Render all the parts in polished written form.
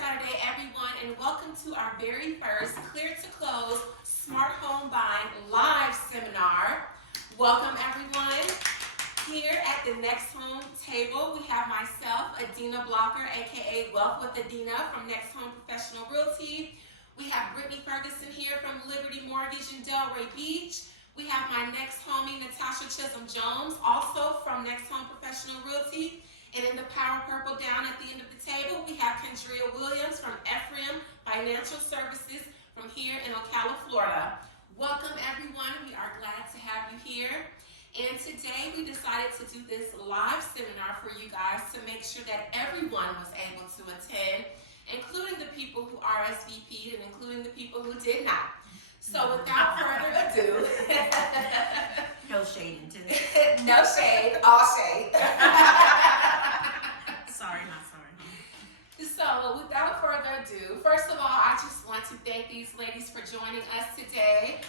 Saturday, everyone, and welcome to our very first Clear to Close Smart Home Buying Live Seminar. Welcome, everyone. Here at the Next Home table, we have myself, Adina Blocker, aka Wealth with Adina from Next Home Professional Realty. We have Brittanny Ferguson here from Liberty Mortgage in Delray Beach. We have my next homie, Natasha Chisholm Jones, also from Next Home Professional Realty. And in the power purple down at the end of the table, we have Kendrea Williams from Ephriam Financial Services from here in Ocala, Florida. Welcome, everyone. We are glad to have you here. And today we decided to do this live seminar for you guys to make sure that everyone was able to attend, including the people who RSVP'd and including the people who did not. So without further ado, no shade into this. No shade, all shade. Sorry, not sorry. So without further ado, first of all, I just want to thank these ladies for joining us today.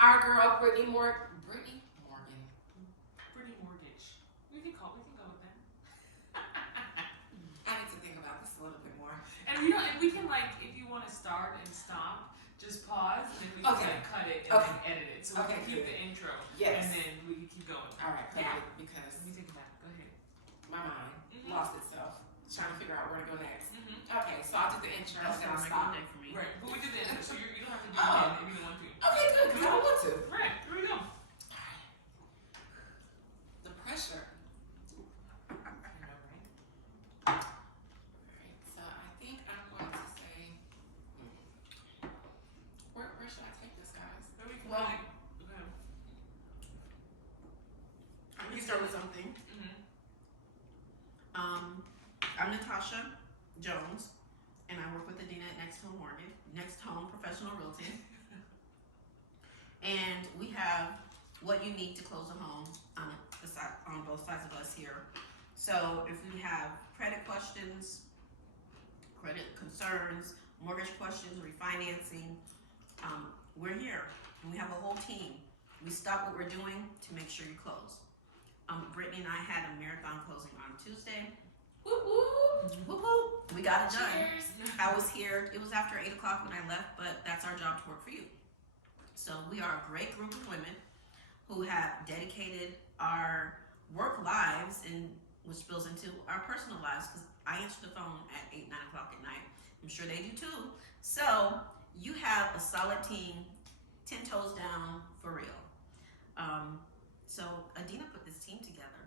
Our girl Brittanny Morgan. Brittanny Mortgage. We can go with that. I need to think about this a little bit more. And we can if you want to start and stop, just pause, and then we can cut it and then edit it. So we can keep the intro. Yes. And then we can keep going. All right, Yeah. because Let me take it back. Go ahead. my mind lost itself, trying to figure out where to go next. Mm-hmm. Okay, so I'll do the intro That and then I'll sounds stop. like a day for me. Right. But we did the intro, so you don't have to do it again if you don't want to. Okay, good, because I don't want to. Right. Here we go. The pressure. I know, right? Alright, so I think I'm going to say, where should I take this, guys? Then we can Well, okay. We can start with something. Mm-hmm. I'm Natasha Jones, and I work with Adina at Next Home Professional Realty. And we have what you need to close a home on both sides of us here. So if we have credit questions, credit concerns, mortgage questions, refinancing, we're here. And we have a whole team. We stop what we're doing to make sure you close. Brittanny and I had a marathon closing on Tuesday. whoop whoop. Whoop whoop. We got it done. Cheers. I was here, it was after 8 o'clock when I left, but that's our job to work for you. So we are a great group of women who have dedicated our work lives, and which spills into our personal lives, because I answer the phone at 8, 9 o'clock at night. I'm sure they do too. So you have a solid team, 10 toes down for real. So Adina put this team together.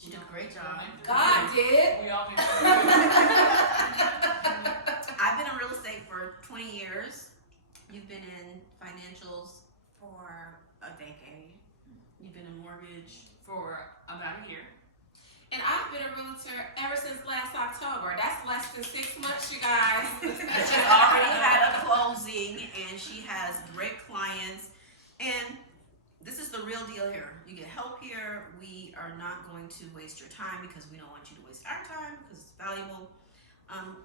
She did a great job. God did. We all made I've been in real estate for 20 years. You've been in financials for a decade. You've been in mortgage. for about a year. And I've been a realtor ever since last October. That's less than 6 months, you guys. She already had a closing, and she has great clients. And this is the real deal here. You get help here. We are not going to waste your time because we don't want you to waste our time because it's valuable.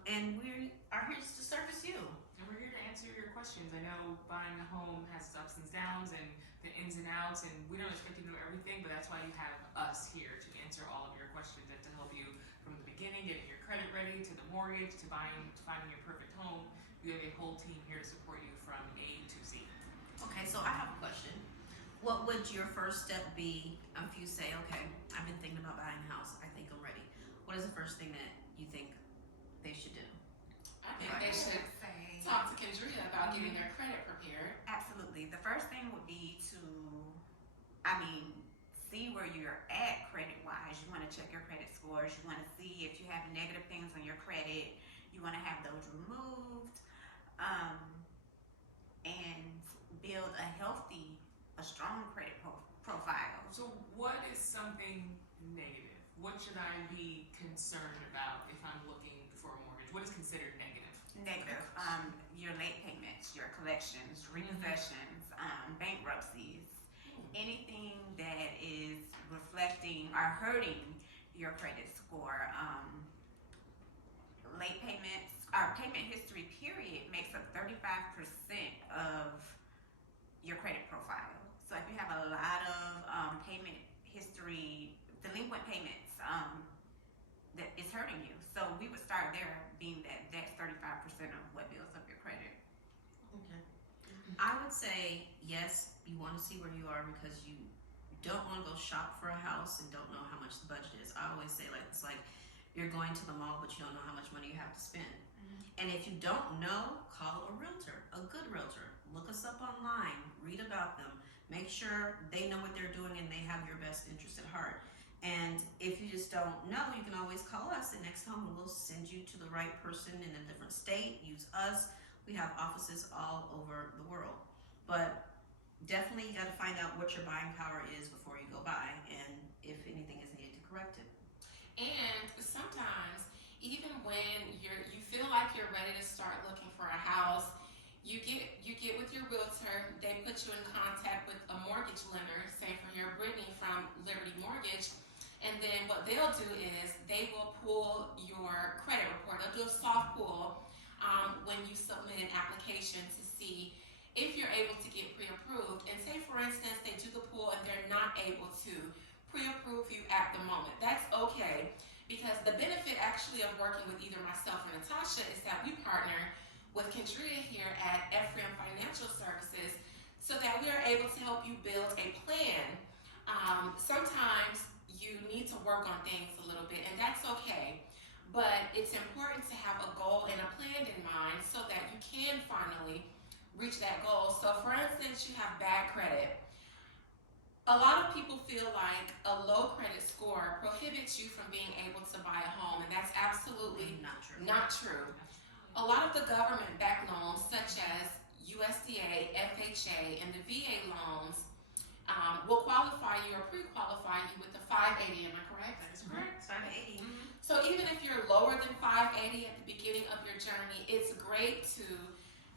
And we are here to service you. And we're here to answer your questions. I know buying a home has its ups and downs and the ins and outs, and we don't expect you to know everything, but that's why you have us here to answer all of your questions and to help you from the beginning, getting your credit ready, to the mortgage, to finding your perfect home. We have a whole team here to support you from A to Z. Okay, so I have a question. What would your first step be if you say, okay, I've been thinking about buying a house, I think I'm ready. What is the first thing that you think they should do? I think they should talk to Kendrea about getting their credit prepared. Absolutely. The first thing would be to, see where you're at credit-wise. You want to check your credit scores. You want to see if you have negative things on your credit. You want to have those removed, and build a strong credit profile. So what is something negative? What should I be concerned about if I'm looking for a mortgage? What is considered negative? Negative. Your late payments, your collections, repossessions, bankruptcies, anything that is reflecting or hurting your credit score. Late payments, our payment history period makes up 35% of your credit profile. So if you have a lot of payment history, delinquent payments, that is hurting you. So we would start there, being I would say yes, you want to see where you are because you don't want to go shop for a house and don't know how much the budget is. I always say it's like you're going to the mall but you don't know how much money you have to spend. And if you don't know, call a realtor, a good realtor. Look us up online, read about them, make sure they know what they're doing and they have your best interest at heart. And if you just don't know, you can always call us at Next Home and we'll send you to the right person in a different state. Use us. We have offices all over the world. But definitely you got to find out what your buying power is before you go buy and if anything is needed to correct it. And sometimes, even when you feel like you're ready to start looking for a house, you get with your realtor, they put you in contact with a mortgage lender, say for your Brittanny from Liberty Mortgage, and then what they'll do is they will pull your credit report. They'll do a soft pull when you submit an application to see if you're able to get pre-approved. And say for instance they do the pull and they're not able to pre-approve you at the moment. That's okay, because the benefit actually of working with either myself or Natasha is that we partner with Kendrea here at Ephriam Financial Services so that we are able to help you build a plan. Sometimes you need to work on things a little bit, and that's okay. But it's important to have a goal and a plan in mind so that you can finally reach that goal. So for instance, you have bad credit. A lot of people feel like a low credit score prohibits you from being able to buy a home, and that's absolutely not true. A lot of the government-backed loans, such as USDA, FHA, and the VA loans, will qualify you or pre-qualify you with the 580. Am I correct? That is correct. 580. So even if you're lower than 580 at the beginning of your journey, it's great to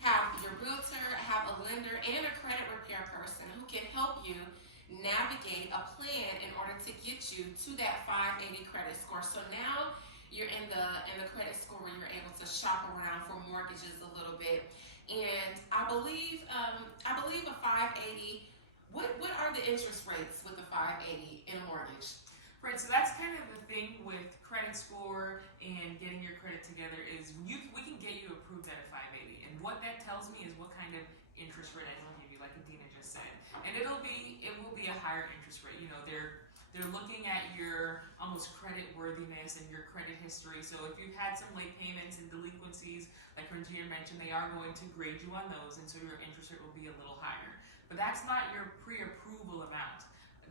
have your realtor, have a lender, and a credit repair person who can help you navigate a plan in order to get you to that 580 credit score. So now you're in the credit score where you're able to shop around for mortgages a little bit. And I believe a 580. What are the interest rates with the 580 in a mortgage? Right, so that's kind of the thing with credit score and getting your credit together is we can get you approved at a 580. And what that tells me is what kind of interest rate I can give you, like Adina just said. And it will be a higher interest rate. You know, they're looking at your almost credit worthiness and your credit history. So if you've had some late payments and delinquencies, like Kendrea mentioned, they are going to grade you on those, and so your interest rate will be a little higher. But that's not your pre-approval amount.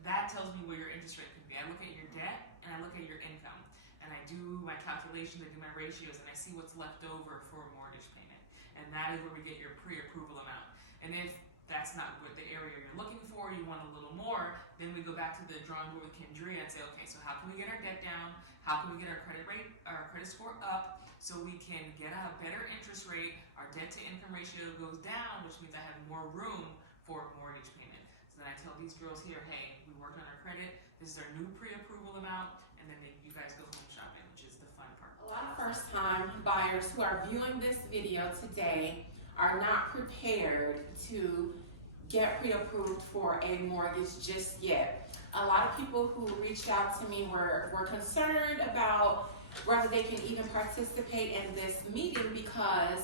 That tells me where your interest rate could be. I look at your debt and I look at your income, and I do my calculations, I do my ratios, and I see what's left over for a mortgage payment. And that is where we get your pre-approval amount. And if that's not what the area you're looking for, you want a little more, then we go back to the drawing board with Kendrea and say, okay, so how can we get our debt down? How can we get our credit score up so we can get a better interest rate? Our debt to income ratio goes down, which means I have more room for a mortgage payment. So then I tell these girls here, hey, we worked on our credit, this is our new pre-approval amount, and then you guys go home shopping, which is the fun part. A lot of first-time buyers who are viewing this video today are not prepared to get pre-approved for a mortgage just yet. A lot of people who reached out to me were concerned about whether they can even participate in this meeting because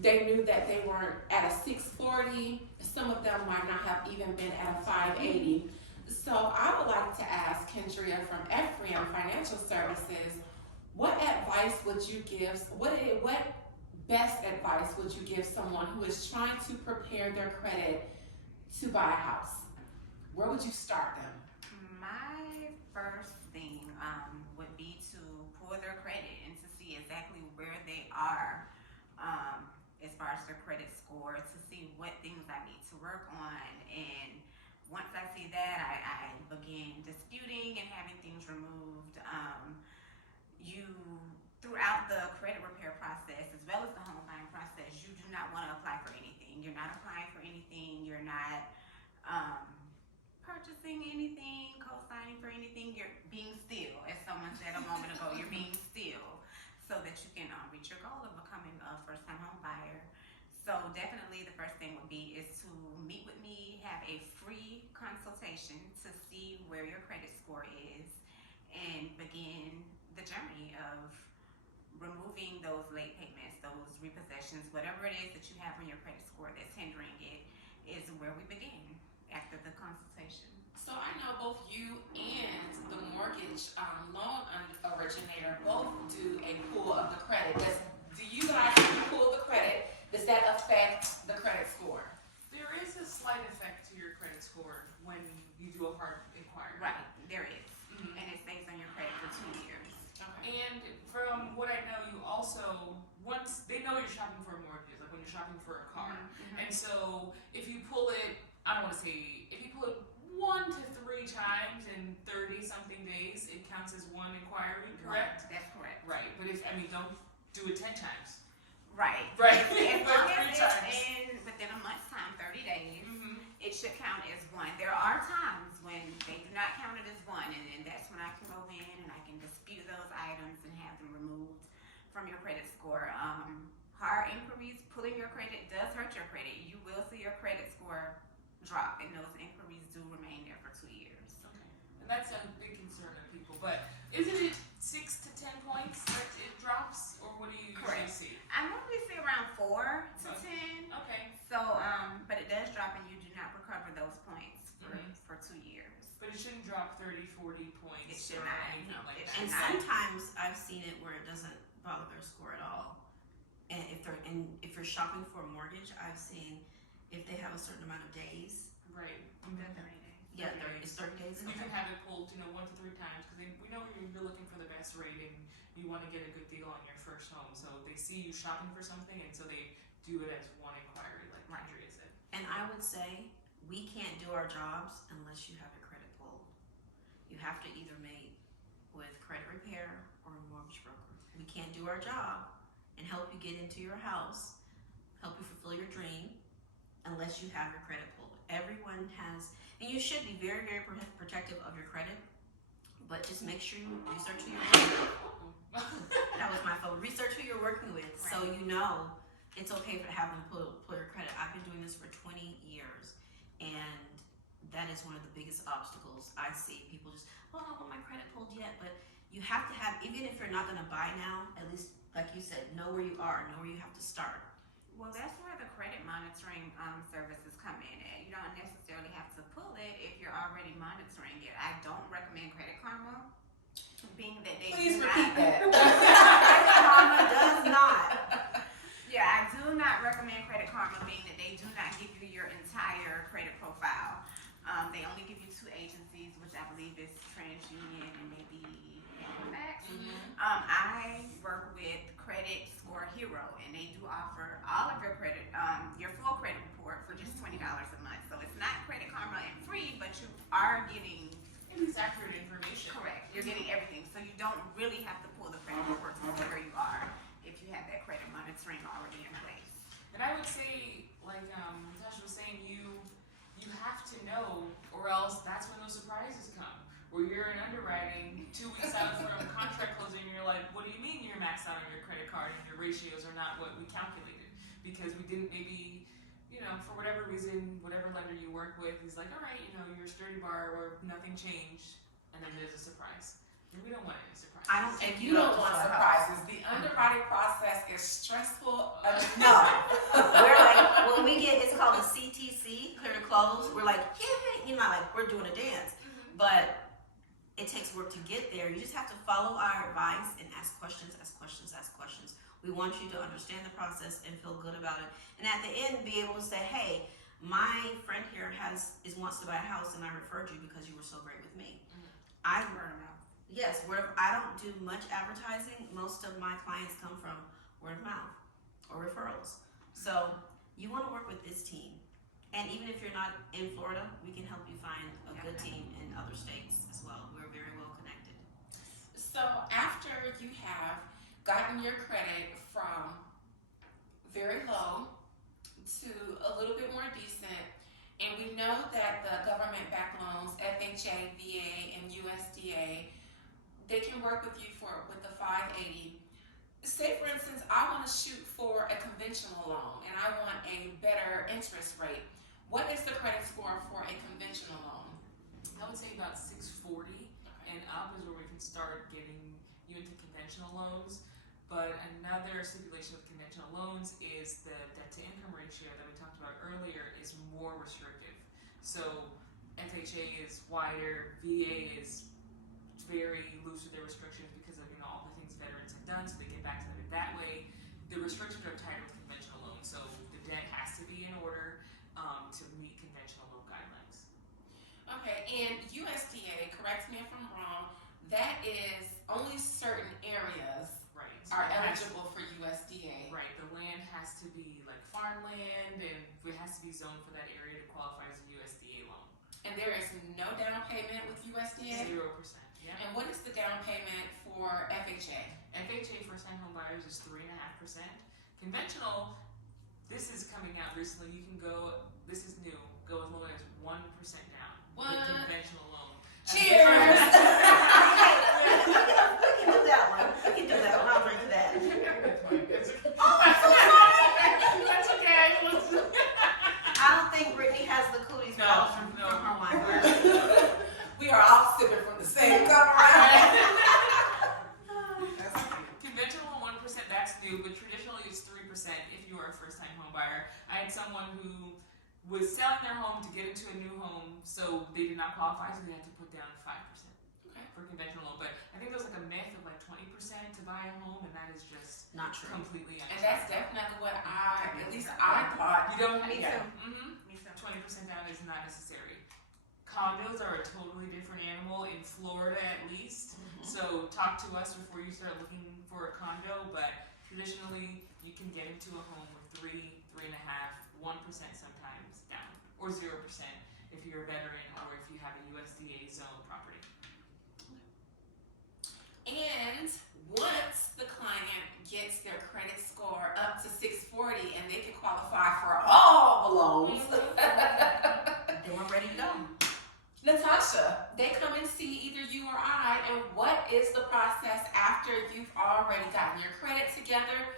they knew that they weren't at a 640. Some of them might not have even been at a 580. So I would like to ask Kendrea from Ephriam Financial Services, what advice would you give, what best advice would you give someone who is trying to prepare their credit to buy a house? Where would you start them? My first thing would be to pull their credit and to see exactly where they are as far as their credit score, to see what things I need to work on. And once I see that, I begin disputing and having things removed. Throughout the credit repair process, as well as the home buying process, you do not want to apply for anything. You're not applying for anything. You're not purchasing anything, co-signing for anything. You're being still, as someone said a moment ago. You're being still so that you can reach your goal of becoming a first-time home buyer. So definitely the first thing would be is to meet with me, have a free consultation to see where your credit score is, and begin the journey of removing those late payments, those repossessions, whatever it is that you have on your credit score that's hindering it, is where we begin after the consultation. So I know both you and the mortgage loan originator both do a pull of the credit. Do you guys pull the credit? Does that affect the credit score? There is a slight effect to your credit score when you do a hard inquiry. Right, there is. Mhm. And it stays on your credit for 2 years. Okay. And from what I know, you also, once they know you're shopping for a mortgage, like when you're shopping for a car. Mhm. And so if you pull it, I don't want to say, if you pull it 1 to 3 times in 30 something days, it counts as one inquiry, correct? That's correct. Right. But if, I mean, don't do it 10 times. Right. Right. As But long 3 as times. it's within a month's time, 30 days, Mm-hmm. it should count as one. There are times when they do not count it as one, and then that's when I can go in and I can dispute those items and have them removed from your credit score. Hard inquiries, pulling your credit does hurt your credit. You will see your credit score drop, and those inquiries do remain there for 2 years. Okay. And that's a big concern of people. But isn't it 6 to 10 points that it drops, or what do you usually Correct. see? I normally see around 4 to Okay. 10. Okay. So, but it does drop, and you do not recover those points Mhm. for 2 years. But it shouldn't drop 30, 40 points It should or not. anything No, like it that. should And not. sometimes I've seen it where it doesn't bother their score at all. And if you're shopping for a mortgage, I've seen if they have a certain amount of days. Right. The 30 days. Yeah, 30 it's 30 days. You Okay. can have it pulled, 1 to 3 times, because we know you're looking for the best rate and you want to get a good deal on your first home. So they see you shopping for something, and so they do it as one inquiry, like Right. Kendrea said. And I would say we can't do our jobs unless you have your credit pulled. You have to either mate with credit repair or a mortgage broker. We can't do our job and help you get into your house, help you fulfill your dream, unless you have your credit pulled. Everyone has, and you should be very, very protective of your credit, but just make sure you research who you're working with. That was my phone. Research who you're working with, so you know it's okay to have them pull your credit. I've been doing this for 20 years, and that is one of the biggest obstacles I see. People just, oh, I don't want my credit pulled yet, but you have to have, even if you're not going to buy now, at least, like you said, know where you are, know where you have to start. Well, that's where the credit monitoring services come in at. You don't necessarily have to pull it if you're already monitoring it. I don't recommend Credit Karma, being that they Please do repeat not. Credit Karma does not. Yeah, I do not recommend Credit Karma, being that they do not give you your entire credit profile. They only give you 2 agencies, which I believe is TransUnion and maybe Equifax. I work with Credit Score Hero, and they do offer all of your credit, your full credit report for just $20 a month. So it's not Credit Karma and free, but you are getting It is accurate information. correct. You're getting everything, so you don't really have to pull the credit report to see where you are if you have that credit monitoring already in place. And I would say, like Natasha was saying, you have to know, or else that's when those surprises come. Where you're in underwriting 2 weeks out from contract closing, and you're like, what do you mean you're maxed out on your credit card and your ratios are not what we calculated? Because we didn't maybe, for whatever reason, whatever lender you work with is like, all right, your sturdy bar or nothing changed, and then there's a surprise. And we don't want any surprises. I don't And think you don't want surprises. The underwriting process is stressful. No. We're like, when we get, it's called a CTC, clear to close, we're like, yeah, like we're doing a dance. But it takes work to get there. You just have to follow our advice and ask questions, ask questions, ask questions. We want you to understand the process and feel good about it. And at the end, be able to say, hey, my friend here wants to buy a house and I referred you because you were so great with me. Yes, I don't do much advertising. Most of my clients come from word of mouth or referrals. So you want to work with this team. And even if you're not in Florida, we can help you find a good team in other states as well. We're very well connected. So after you have gotten your credit from very low to a little bit more decent, and we know that the government-backed loans, FHA, VA, and USDA, they can work with you with the 580. Say, for instance, I want to shoot for a conventional loan, and I want a better interest rate. What is the credit score for a conventional loan? I would say about 640 and up is where we can start getting you into conventional loans. But another other stipulation with conventional loans is the debt to income ratio that we talked about earlier is more restrictive. So FHA is wider, VA is very loose with their restrictions because of all the things veterans have done, so they get back to it that way. The restrictions are tighter with conventional loans, so the debt has to be in order to meet conventional loan guidelines. Okay, and USDA, correct me if I'm wrong, that is only certain areas Right. are eligible for USDA. Right. The land has to be like farmland, and it has to be zoned for that area to qualify as a USDA loan. And there is no down payment with USDA? 0%. Yeah. And what is the down payment for FHA? FHA first-time home buyers is 3.5%. Conventional, this is coming out recently. You can go. This is new. Go as low as 1% down. What? With conventional loan. Cheers! We can do that one. We can do that one. I'll drink to that. That's okay. I don't think Brittany has the cooties No, from no. her wine glass. We are all sipping from the same cup. Conventional 1%, that's new, but traditionally it's 3% if you are a first-time home buyer. I had someone who was selling their home to get into a new home, so they did not qualify, so they had to put down 5% for conventional loan. But I think there was like a myth of like 20% to buy a home, and that is just Not true. completely And untrue. that's definitely what at least I thought. You don't have Me yeah. too. Mm-hmm. Me too. 20% down is not necessary. Condos are a totally different animal in Florida, at least. So talk to us before you start looking for a condo. But traditionally, you can get into a home with 3.5, 1% sometimes down, or 0% if you're a veteran or if you have a USDA zone property. And once the client gets their credit score up to 640 and they can qualify for all the loans, Then we're ready to go. Natasha, they come and see either you or I, and what is the process after you've already gotten your credit together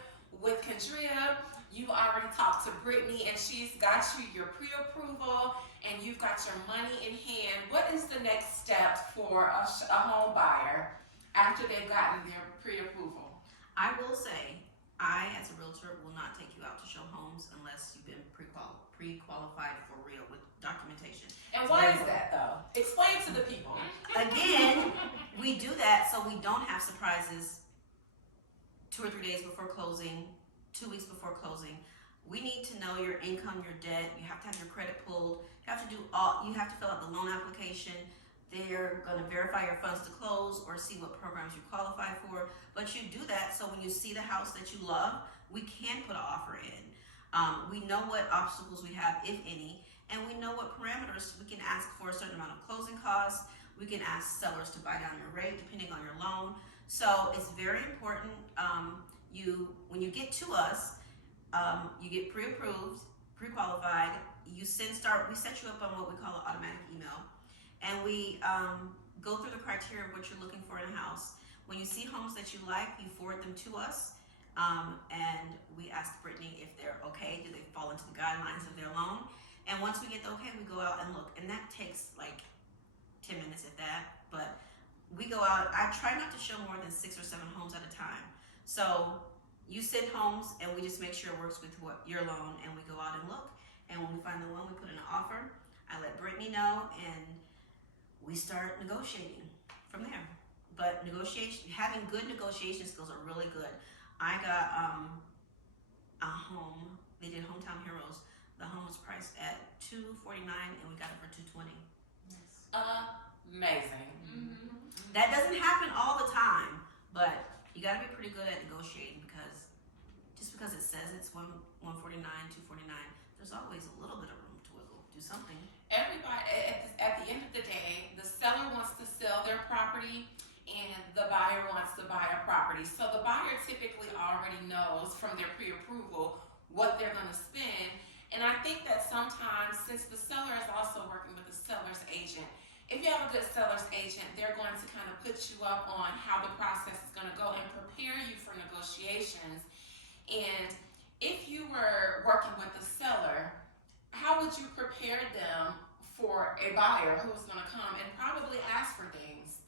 with Kendrea? You already talked to Brittanny, and she's got you your pre-approval, and you've got your money in hand. What is the next step for a home buyer after they've gotten their pre-approval? I will say, I, as a realtor, will not take you out to show homes unless you've been pre-qualified for real with documentation. And why is that, though? Explain to the people. Again, we do that so we don't have surprises 2 or 3 days before closing, 2 weeks before closing. We need to know your income, your debt. You have to have your credit pulled. You have to fill out the loan application. They're going to verify your funds to close or see what programs you qualify for. But you do that so when you see the house that you love, we can put an offer in. We know what obstacles we have, if any, and we know what parameters we can ask for a certain amount of closing costs. We can ask sellers to buy down your rate depending on your loan. So it's very important. When you get to us, you get pre-approved, pre-qualified. We set you up on what we call an automatic email, and we go through the criteria of what you're looking for in a house. When you see homes that you like, you forward them to us, and we ask Brittanny if they're okay. Do they fall into the guidelines of their loan? And once we get the okay, we go out and look, and that takes like 10 minutes at that. But we go out. I try not to show more than 6 or 7 homes at a time. So you send homes, and we just make sure it works with your loan, and we go out and look. And when we find the one, we put in an offer. I let Brittanny know, and we start negotiating from there. But having good negotiation skills are really good. I got a home. They did Hometown Heroes. The home was priced at $249, and we got it for $220. Yes. Amazing. Mm-hmm. That doesn't happen all the time, but you got to be pretty good at negotiating because just because it says it's $149, $249, there's always a little bit of room to wiggle. Do something. Everybody, at the end of the day, the seller wants to sell their property and the buyer wants to buy a property. So the buyer typically already knows from their pre-approval what they're going to spend. And I think that sometimes, since the seller is also working with a seller's agent, if you have a good seller's agent, they're going to kind of put you up on how the process is going to go and prepare you for negotiations. And if you were working with the seller, how would you prepare them for a buyer who's going to come and probably ask for things?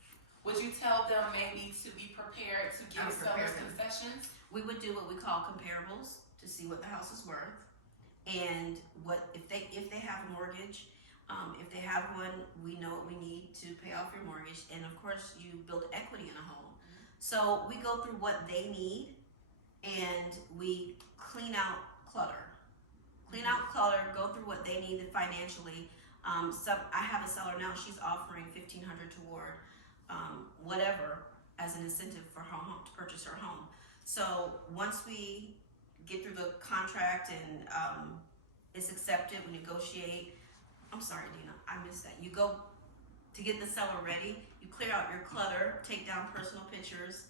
Would you tell them maybe to be prepared to give sellers concessions? we would do what we call comparables to see what the house is worth, and what if they have a mortgage. If they have one, we know what we need to pay off your mortgage, and of course, you build equity in a home. So we go through what they need, and we clean out clutter. Go through what they need financially. I have a seller now. She's offering $1,500 toward whatever as an incentive for her home to purchase her home. So once we get through the contract and it's accepted, we negotiate. I'm sorry, Adina, I missed that. You go to get the seller ready. You clear out your clutter, take down personal pictures.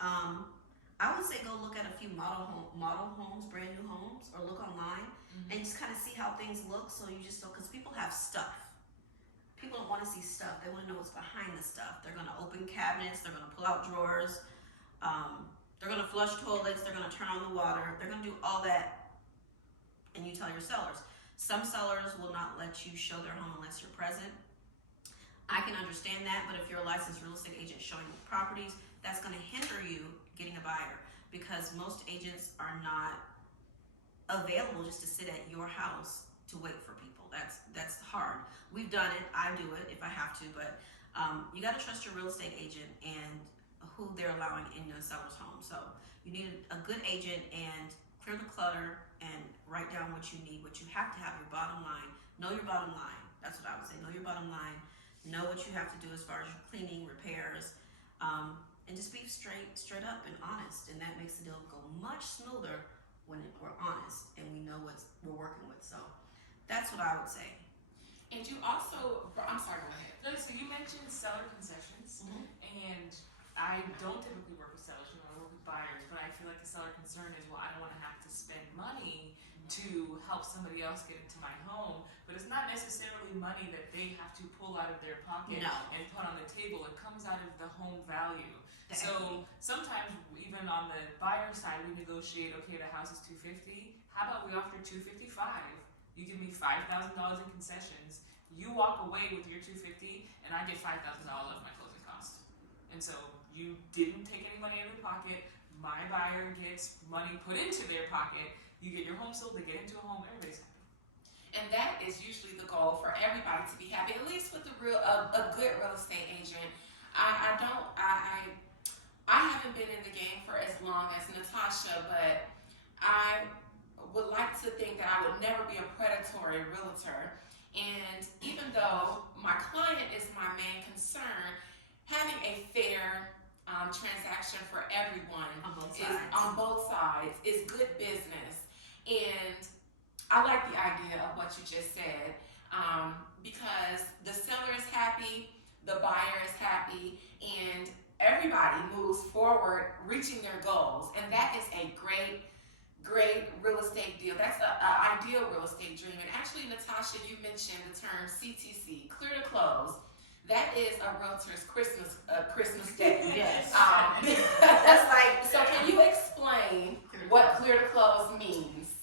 I would say go look at a few model homes, brand new homes, or look online and just kind of see how things look. So you just don't, because people have stuff. People don't want to see stuff. They want to know what's behind the stuff. They're going to open cabinets. They're going to pull out drawers. They're going to flush toilets. They're going to turn on the water. They're going to do all that. And you tell your sellers. Some sellers will not let you show their home unless you're present. I can understand that, but if you're a licensed real estate agent showing properties, that's going to hinder you getting a buyer, because most agents are not available just to sit at your house to wait for people. That's hard. We've done it. I do it if I have to, but you got to trust your real estate agent and who they're allowing in the seller's home. So you need a good agent, and clear the clutter and write down what you need. What you have to have, your bottom line. Know your bottom line. That's what I would say. Know your bottom line. Know what you have to do as far as your cleaning, repairs, and just be straight up and honest. And that makes the deal go much smoother when we're honest and we know what we're working with. So that's what I would say. And you also, I'm sorry, go ahead. No, so you mentioned seller concessions, and I don't typically work with sellers, I work with buyers, but I feel like the seller concern is, well, I don't want to have to spend money to help somebody else get into my home, but it's not necessarily money that they have to pull out of their pocket and put on the table. It comes out of the home value. So sometimes even on the buyer side, we negotiate, okay, the house is $250. How about we offer $255? You give me $5,000 in concessions. You walk away with your $250, and I get $5,000 off my closing cost. And so you didn't take any money out of your pocket. My buyer gets money put into their pocket. You get your home sold, they get into a home, everybody's happy. And that is usually the goal for everybody to be happy, at least with a good real estate agent. I haven't been in the game for as long as Natasha, but I would like to think that I would never be a predatory realtor. And even though my client is my main concern, having a fair transaction for everyone on both sides is good business. And I like the idea of what you just said, because the seller is happy, the buyer is happy, and everybody moves forward reaching their goals. And that is a great real estate deal. That's an ideal real estate dream. And actually, Natasha, you mentioned the term CTC, clear to close. That is a realtor's Christmas day. Yes. That's like, so can you explain what clear to close means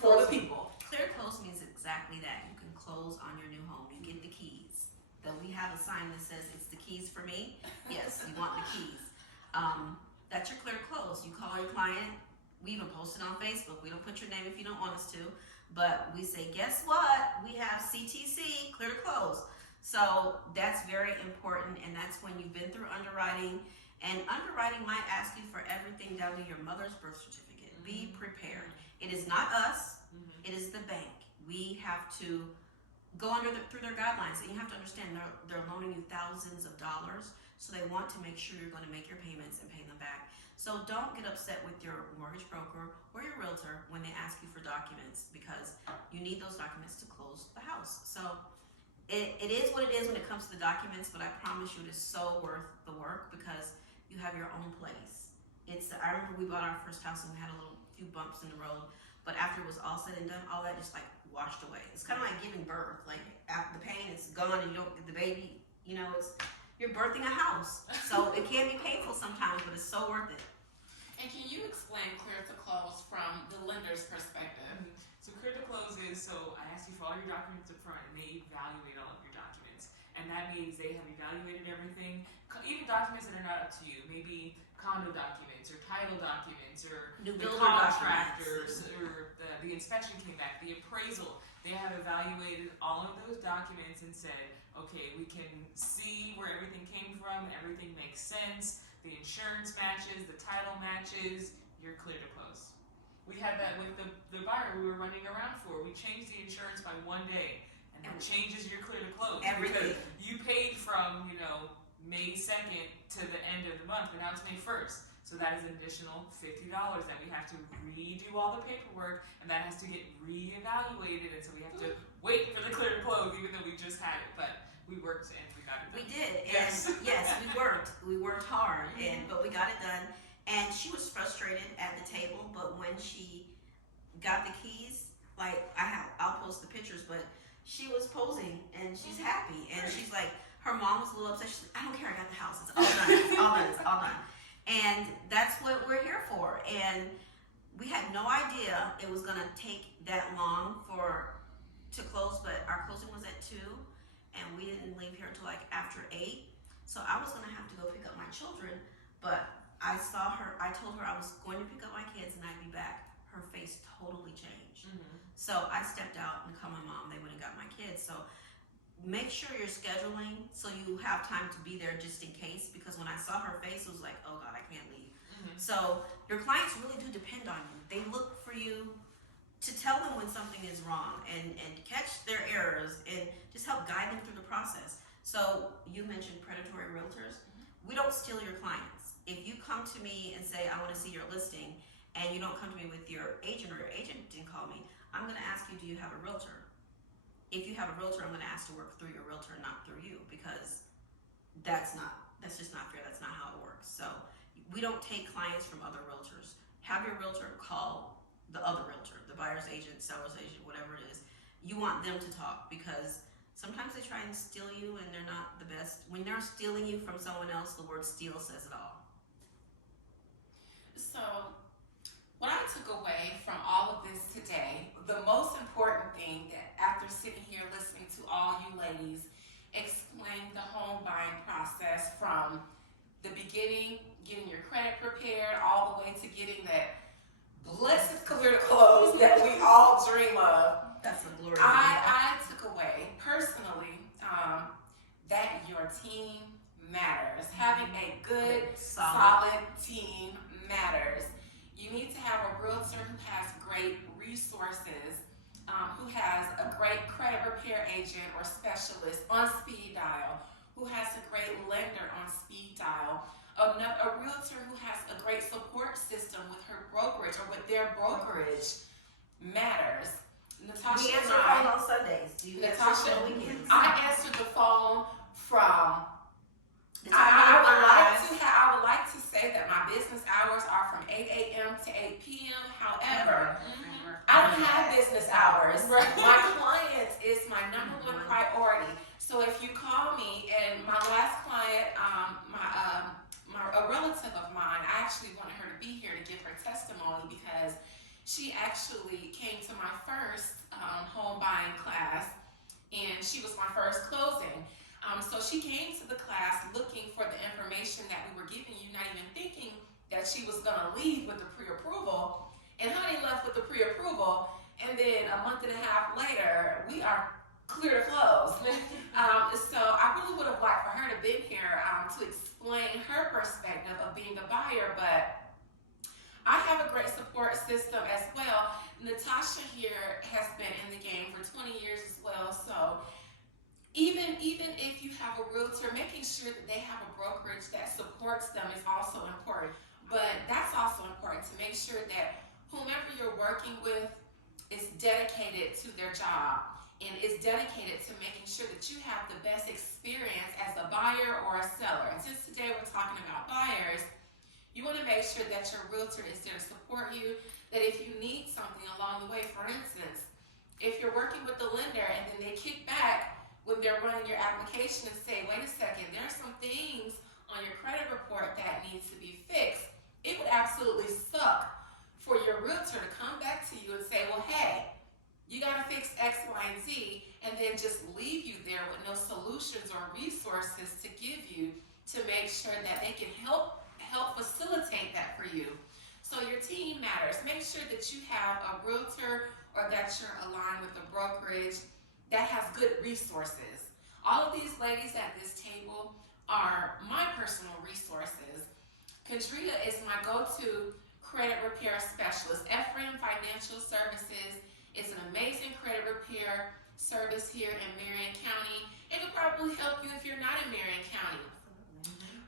for the people? Clear to close means exactly that. You can close on your new home. You get the keys. Though we have a sign that says it's the keys for me. Yes, you want the keys. That's your clear to close. You call your client. We even post it on Facebook. We don't put your name if you don't want us to, but we say, guess what? We have CTC, clear to close. So that's very important, and that's when you've been through underwriting, and underwriting might ask you for everything down to your mother's birth certificate. Be prepared. It is not us, it is the bank. We have to go through their guidelines, and you have to understand they're loaning you thousands of dollars, so they want to make sure you're going to make your payments and pay them back. So don't get upset with your mortgage broker or your realtor when they ask you for documents, because you need those documents to close the house. So it is what it is when it comes to the documents, but I promise you it is so worth the work, because you have your own place. I remember we bought our first house and we had a few bumps in the road, but after it was all said and done, all that just like washed away. It's kind of like giving birth. Like after the pain, it's gone, and you don't get the baby. You know, you're birthing a house, so it can be painful sometimes, but it's so worth it. And can you explain clear to close from the lender's perspective? So clear to close is, so I ask you for all your documents up front, and they evaluate all of your documents. And that means they have evaluated everything, even documents that are not up to you. Maybe condo documents or title documents or New the builder contractors documents. or the inspection came back, the appraisal. They have evaluated all of those documents and said, okay, we can see where everything came from, everything makes sense, the insurance matches, the title matches, you're clear to close. We had that with the buyer we were running around for. We changed the insurance by 1 day, and that changes your clear to close. Everything. Because you paid from, May 2nd to the end of the month, but now it's May 1st. So that is an additional $50 that we have to redo all the paperwork, and that has to get reevaluated, and so we have to wait for the clear to close, even though we just had it. But we worked and we got it done. We did, Yes. and yes, we worked hard, but we got it done. And she was frustrated at the table, but when she got the keys, like I'll post the pictures, but she was posing and she's happy, and she's like, her mom was a little upset. She's like, I don't care, I got the house, it's all done, it's all done, it's all done. And that's what we're here for. And we had no idea it was gonna take that long to close, but our closing was at 2, and we didn't leave here until like after 8. So I was gonna have to go pick up my children, but I told her I was going to pick up my kids and I'd be back. Her face totally changed. So I stepped out and called my mom. They went and got my kids. So make sure you're scheduling so you have time to be there just in case, because when I saw her face, it was like, oh God, I can't leave. So your clients really do depend on you. They look for you to tell them when something is wrong and catch their errors and just help guide them through the process. So you mentioned predatory realtors. We don't steal your clients. If you come to me and say, I want to see your listing, and you don't come to me with your agent, or your agent didn't call me, I'm going to ask you, do you have a realtor? If you have a realtor, I'm going to ask to work through your realtor, not through you, because that's just not fair. That's not how it works. So we don't take clients from other realtors. Have your realtor call the other realtor, the buyer's agent, seller's agent, whatever it is. You want them to talk, because sometimes they try and steal you and they're not the best. When they're stealing you from someone else, the word steal says it all. So, what I took away from all of this today, the most important thing that after sitting here listening to all you ladies explain the home buying process from the beginning, getting your credit prepared, all the way to getting that blessed clear to close that we all dream of. That's a glory. I took away personally that your team matters. Having a good, solid team matters. You need to have a realtor who has great resources, who has a great credit repair agent or specialist on speed dial, who has a great lender on speed dial, a realtor who has a great support system with her brokerage or with their brokerage matters. Natasha we answer and the phone on Sundays. Do you Natasha, answer on weekends? I answered the phone from. The I time would like to say that my business hours are from 8 a.m. to 8 p.m. However, I don't have business hours. My client is my number one priority. So if you call me, and my last client, a relative of mine, I actually wanted her to be here to give her testimony because she actually came to my first home buying class, and she was my first closing. So she came to the class looking for the information that we were giving you, not even thinking that she was going to leave with the pre-approval. And honey left with the pre-approval, and then a month and a half later, we are clear to close. So I really would have liked for her to be here to explain her perspective of being a buyer, but I have a great support system as well. Natasha here has been in the game for 20 years as well, so even if you have a realtor, making sure that they have a brokerage that supports them is also important. But that's also important, to make sure that whomever you're working with is dedicated to their job and is dedicated to making sure that you have the best experience as a buyer or a seller. And since today we're talking about buyers, you want to make sure that your realtor is there to support you, that if you need something along the way, for instance, if you're working with the lender and then they kick back when they're running your application and say, wait a second, there's some things on your credit report that needs to be fixed, it would absolutely suck for your realtor to come back to you and say, well, hey, you got to fix X, Y, and Z, and then just leave you there with no solutions or resources to give you to make sure that they can help help facilitate that for you. So your team matters. Make sure that you have a realtor or that you're aligned with a brokerage that has good resources. All of these ladies at this table are my personal resources. Kendrea is my go-to credit repair specialist. Ephriam Financial Services is an amazing credit repair service here in Marion County. It could probably help you if you're not in Marion County.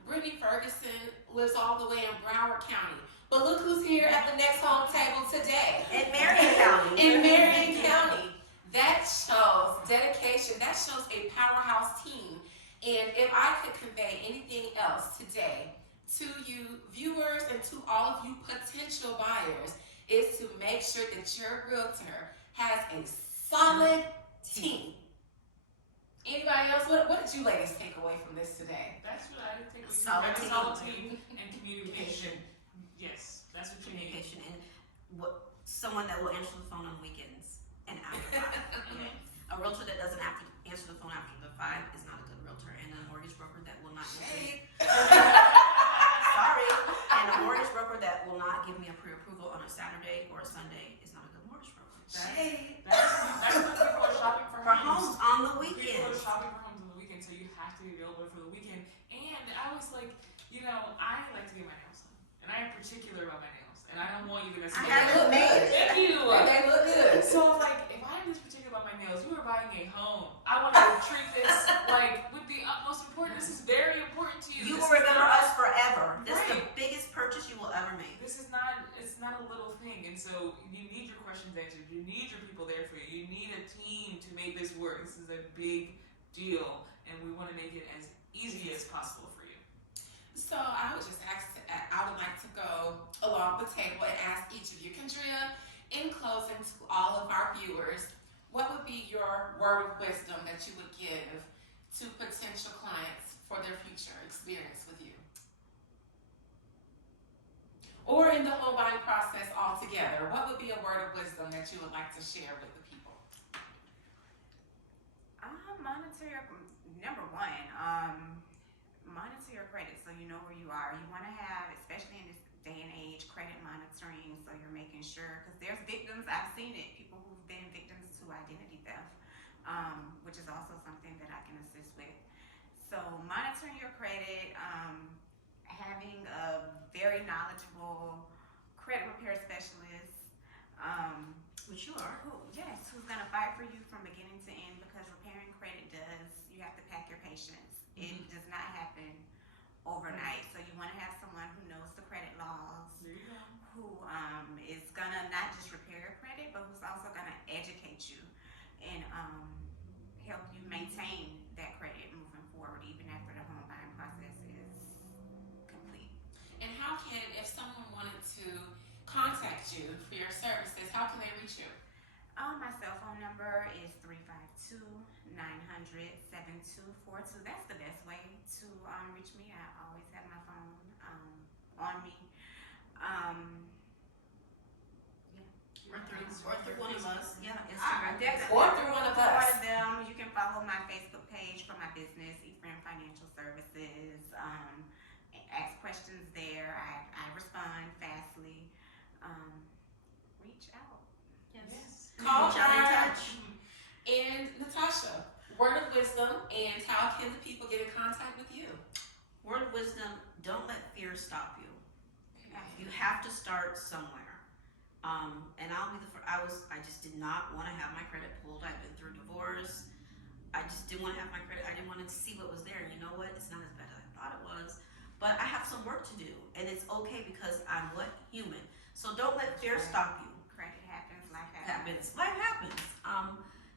Brittanny Ferguson lives all the way in Broward County. But look who's here at the next home table today. In Marion County. In Marion County. That shows dedication. That shows a powerhouse team. And if I could convey anything else today to you viewers and to all of you potential buyers, is to make sure that your realtor has a solid team. Anybody else? What did you ladies take away from this today? That's what I take. Solid Have a team. solid team and communication. Yes, that's what you need. Communication and someone that will answer the phone on weekends and after 5. Okay? A realtor that doesn't have to answer the phone after the 5 is not a good realtor, and a mortgage broker that will not give me sorry, and a mortgage broker that will not give me a pre-approval on a Saturday or a Sunday is not a good mortgage broker. That's when people are shopping for homes on the People are weekends. shopping for homes on the weekend, so you have to be available for the weekend. And I was like, I like to get my nails done, and I am particular about my nails, and I don't want you to necessarily. They look good. Thank you. They look good. So like, if I'm this particular about my nails, you are buying a home. I want to treat this like with the utmost importance. This is very important to you. You This will is remember not- us forever. This is the Right. biggest purchase you will ever make. This is not, it's not a little thing, and so you need your questions answered. You need your people there for you. You need a team to make this work. This is a big deal, and we want to make it as easy as possible for you. So I would just I would like to go along the table and ask each of you, Kendrea, in closing to all of our viewers, what would be your word of wisdom that you would give to potential clients for their future experience with you? Or in the home buying process altogether, what would be a word of wisdom that you would like to share with the people? Monitor your, number one, monitor your credit so you know where you are. You want to have, especially in this day and age, credit monitoring so you're making sure, because there's victims, I've seen it, people who've been victims to identity theft, which is also something that I can assist with. So monitoring your credit, having a very knowledgeable credit repair specialist, Which you are. who's gonna fight for you from beginning to end, because repairing credit you have to pack your patience. It does not happen overnight. So you wanna have someone who knows the credit laws, There you go. who is gonna not just repair your credit, but who's also gonna educate you and help you maintain that credit moving forward, even after the home buying process is complete. And how can, if someone wanted to contact you for your services, how can they reach you? My cell phone number is 352-900-7242. That's the best way to reach me. I always have my phone on me. Or through one of us. Yeah, I Instagram. definitely Or through one of us. One of them. You can follow my Facebook page for my business, Ephriam Financial Services. Ask questions there. I respond fastly. Reach out. Yes. Call Reach out and her. touch. And Natasha, word of wisdom, and how can the people get in contact with you? Word of wisdom, don't let fear stop you. You have to start somewhere. And I'll be I just did not want to have my credit pulled. I've been through divorce. I just didn't want to have my credit. I didn't want to see what was there. And you know what? It's not as bad as I thought it was. But I have some work to do. And it's okay because I'm human. So don't let fear stop you. Credit happens. Life happens. Life happens.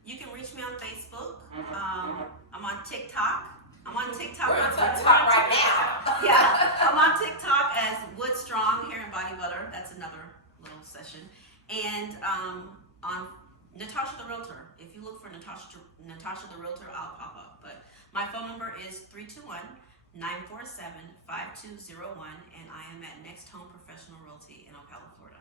You can reach me on Facebook. I'm on TikTok. We're on TikTok right now. Yeah, I'm on TikTok as Wood Strong Hair and Body Butter. That's another little session. And on Natasha the Realtor. If you look for Natasha the Realtor, I'll pop up. But my phone number is 321-947-5201, and I am at Next Home Professional Realty in Ocala, Florida.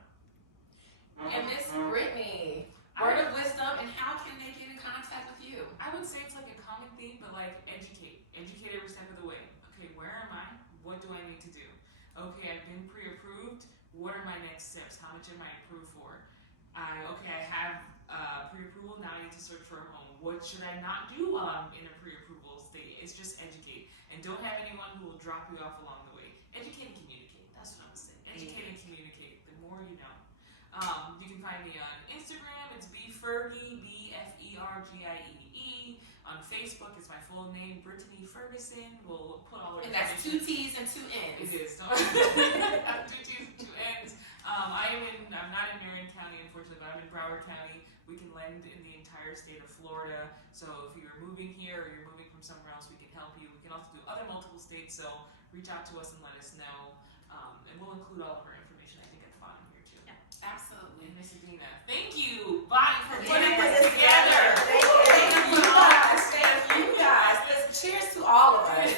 And Miss Brittanny, word of wisdom, and how can they get in contact with you? I would say it's like a common theme, but like educate every step of the way. Okay, where am I? What do I need to do? Okay, much am I approved for? I have pre-approval, now I need to search for a home. What should I not do while I'm in a pre-approval state? It's just educate. And don't have anyone who will drop you off along the way. Educate and communicate. That's what I'm saying. Educate and communicate. The more you know. You can find me on Instagram. It's bfergie, BFERGIEE. On Facebook, it's my full name, Brittanny Ferguson. We'll put all our And that's 2 T's and 2 N's. It is. 2 T's and 2 N's. I'm not in Marion County, unfortunately, but I'm in Broward County. We can lend in the entire state of Florida. So if you're moving here or you're moving from somewhere else, we can help you. We can also do other multiple states. So reach out to us and let us know. And we'll include all of our information, I think, at the bottom here too. Yeah. Absolutely. And Miss Adina, thank you, Bonnie, for putting Yeah. this together. Thank you guys. Thank you guys. Listen, cheers to all of us.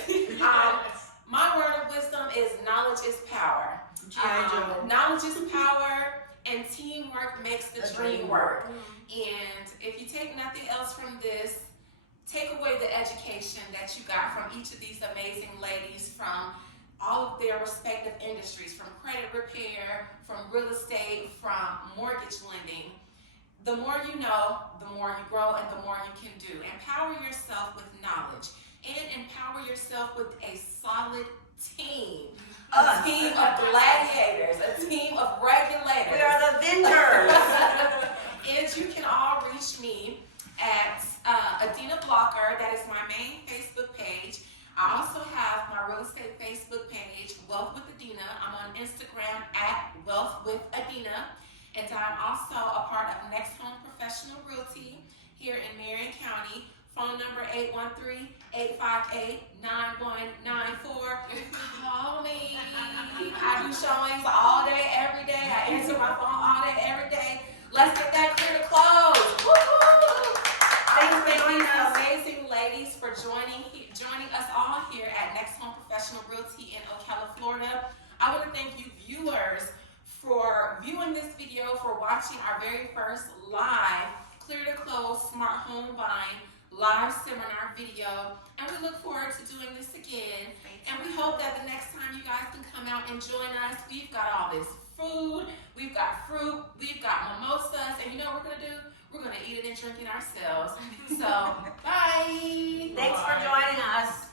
My word of wisdom is knowledge is power. Knowledge is power, and teamwork makes the dream work. And if you take nothing else from this, take away the education that you got from each of these amazing ladies from all of their respective industries, from credit repair, from real estate, from mortgage lending. The more you know, the more you grow and the more you can do. Empower yourself with knowledge and empower yourself with a solid team. A team of gladiators, a team of regulators. We are the vendors. And you can all reach me at Adina Blocker. That is my main Facebook page. I also have my real estate Facebook page, Wealth with Adina. I'm on Instagram at Wealth with Adina. And I'm also a part of Next Home Professional Realty here in Marion County. Phone number 813-858-9194. Call me. I do showings all day, every day. I answer my phone all day, every day. Let's get that clear to close. Woo-hoo! Thank you, amazing ladies, for joining us all here at Next Home Professional Realty in Ocala, Florida. I want to thank you viewers for viewing this video, for watching our very first live Clear to Close Smart Home Buying live seminar video, and we look forward to doing this again. And we hope that the next time you guys can come out and join us. We've got all this food, we've got fruit, we've got mimosas, and you know what we're gonna do? We're gonna eat it and drink it ourselves. So, bye. Thanks for joining us.